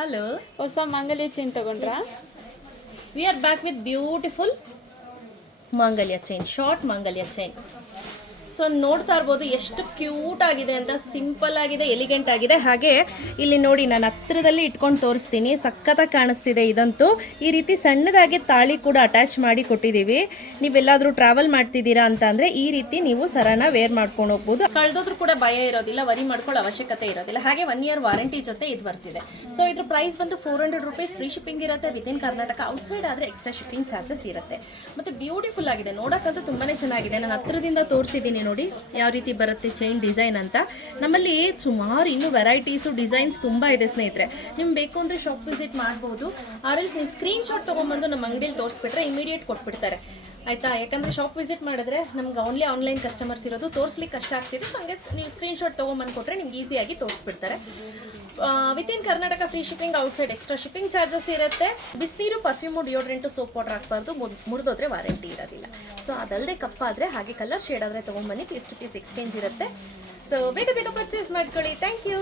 Hello, ಹೊಸ ಮಾಂಗಲ್ಯ chain ತಗೊಂಡ್ರಾ? We are back with beautiful ಮಾಂಗಲ್ಯ ಚೈನ್, ಶಾರ್ಟ್ ಮಾಂಗಲ್ಯ ಚೈನ್. ಸೊ ನೋಡ್ತಾ ಇರ್ಬೋದು ಎಷ್ಟು ಕ್ಯೂಟ್ ಆಗಿದೆ ಅಂತ. ಸಿಂಪಲ್ ಆಗಿದೆ, ಎಲಿಗೆಂಟ್ ಆಗಿದೆ. ಹಾಗೆ ಇಲ್ಲಿ ನೋಡಿ, ನಾನು ಹತ್ತಿರದಲ್ಲಿ ಇಟ್ಕೊಂಡು ತೋರಿಸ್ತೀನಿ. ಸಖತ್ತಾಗಿ ಕಾಣಿಸ್ತಿದೆ ಇದಂತೂ. ಈ ರೀತಿ ಸಣ್ಣದಾಗಿ ತಾಳಿ ಕೂಡ ಅಟ್ಯಾಚ್ ಮಾಡಿ ಕೊಟ್ಟಿದ್ದೀವಿ. ನೀವೆಲ್ಲಾದರೂ ಟ್ರಾವೆಲ್ ಮಾಡ್ತಿದ್ದೀರಾ ಅಂತ ಅಂದರೆ ಈ ರೀತಿ ನೀವು ಸರನ ವೇರ್ ಮಾಡ್ಕೊಂಡು ಹೋಗ್ಬೋದು. ಕಳೆದೋದ್ರೂ ಕೂಡ ಭಯ ಇರೋದಿಲ್ಲ, ವರಿ ಮಾಡ್ಕೊಳ್ಳೋ ಅವಶ್ಯಕತೆ ಇರೋದಿಲ್ಲ. ಹಾಗೆ 1 ಇಯರ್ ವಾರಂಟಿ ಜೊತೆ ಇದು ಬರ್ತಿದೆ. ಸೊ ಇದ್ರ ಪ್ರೈಸ್ ಬಂದು 400 ರೂಪೀಸ್. ಫ್ರೀ ಶಿಪ್ಪಿಂಗ್ ಇರುತ್ತೆ ವಿತಿನ್ ಕರ್ನಾಟಕ. ಔಟ್ಸೈಡ್ ಆದರೆ ಎಕ್ಸ್ಟ್ರಾ ಶಿಪ್ಪಿಂಗ್ ಚಾರ್ಜಸ್ ಇರುತ್ತೆ. ಮತ್ತು ಬ್ಯೂಟಿಫುಲ್ ಆಗಿದೆ, ನೋಡೋಕ್ಕಂತೂ ತುಂಬಾ ಚೆನ್ನಾಗಿದೆ. ನಾನು ಹತ್ತಿರದಿಂದ ತೋರಿಸಿದ್ದೀನಿ ನೋಡಿ ಯಾವ ರೀತಿ ಬರುತ್ತೆ ಚೈನ್ ಡಿಸೈನ್ ಅಂತ. ನಮ್ಮಲ್ಲಿ ಸುಮಾರು ಇನ್ನೂ ವೆರೈಟೀಸು ಡಿಸೈನ್ಸ್ ತುಂಬ ಇದೆ ಸ್ನೇಹಿತರೆ. ನಿಮ್ಗೆ ಬೇಕು ಅಂದರೆ ಶಾಪ್ ವಿಸಿಟ್ ಮಾಡ್ಬೋದು. ಆರ್ಎಲ್ಸ್ ನೀವು ಸ್ಕ್ರೀನ್ ಶಾಟ್ ತೊಗೊಂಬಂದು ನಮ್ಮ ಅಂಗಡಿಯಲ್ಲಿ ತೋರಿಸ್ಬಿಟ್ರೆ ಇಮಿಡಿಯೇಟ್ ಕೊಟ್ಬಿಡ್ತಾರೆ ಆಯಿತಾ. ಯಾಕಂದರೆ ಶಾಪ್ ವಿಸಿಟ್ ಮಾಡಿದ್ರೆ ನಮ್ಗೆ ಓನ್ಲಿ ಆನ್ಲೈನ್ ಕಸ್ಟಮರ್ಸ್ ಇರೋದು, ತೋರಿಸ್ಲಿಕ್ಕೆ ಕಷ್ಟ ಆಗ್ತಿದೆ. ಹಾಗೆ ನೀವು ಸ್ಕ್ರೀನ್ ಶಾಟ್ ತೊಗೊಂಬಂದು ಕೊಟ್ಟರೆ ನಿಮ್ಗೆ ಈಸಿಯಾಗಿ ತೋರಿಸ್ಬಿಡ್ತಾರೆ. Within Karnataka free shipping, outside extra shipping charges ಇರುತ್ತೆ. ಬಿಸಿನೀರು, ಪರ್ಫ್ಯೂಮು, ಡಿಯೋಡ್ರೆಂಟು, ಸೋಪ್ ವಾಟರ್ ಹಾಕ್ಬಾರ್ದು. ಮುರಿದೋದ್ರೆ ವಾರಂಟಿ ಇರೋದಿಲ್ಲ. ಸೊ ಅದಲ್ಲದೆ ಕಪ್ಪಾದರೆ ಹಾಗೆ ಕಲರ್ ಶೇಡ್ ಆದರೆ ತೊಗೊಂಬನ್ನಿ, ಪೀಸ್ ಟು ಪೀಸ್ ಎಕ್ಸ್ಚೇಂಜ್ ಇರುತ್ತೆ. ಸೊ ಬೇಗ ಬೇಗ ಪರ್ಚೇಸ್ ಮಾಡ್ಕೊಳ್ಳಿ. Thank you.